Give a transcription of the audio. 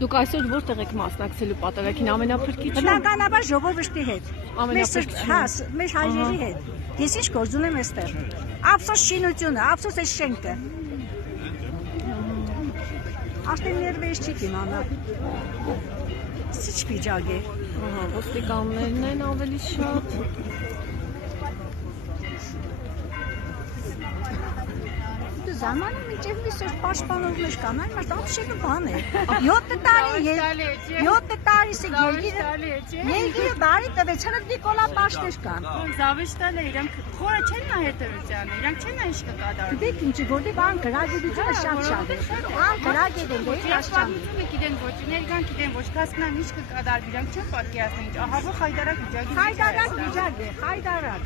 Դուք այսօր որտեղ եք մասնակցելու պատարագին ամենափրկիչը։ Բնականաբար ժողովրդի հետ։ Ամենափրկիչը։ Մեր հայրերի հետ։ Ես ինչ գործ ունեմ այստեղ։ Ափսոս շինությունը, ափսոս է շենքը։ Արդեն ներվես չի կիմանա։ Ինչ վիճակ է։ Ահա, ոստիկաններն են ավելի շատ։ Զամանը միջև մի սեր պաշտպանողներ կան, այն մարդ ապշելու բան է։ 7 տարի սե երկիրը բարի տվեց, հրդ Նիկոլա պաշտեր կան։ Զավեշտալ է, իրենք խորը չեն նա հետևությանը, իրենք չեն նա ինչ կկատարում։ Դեք ինչի որտեղ ան գրագիտությունը շատ է։ Ան գրագետեն դե Պատմությունը գիտեն ոչ, ներկան գիտեն ոչ, կասկնան ինչ կկատարվի, իրենք չեն պատկերացնում ինչ, ահավոր խայդարակ վիճակի։ Խայդարակ վիճակ է, խայդարակ։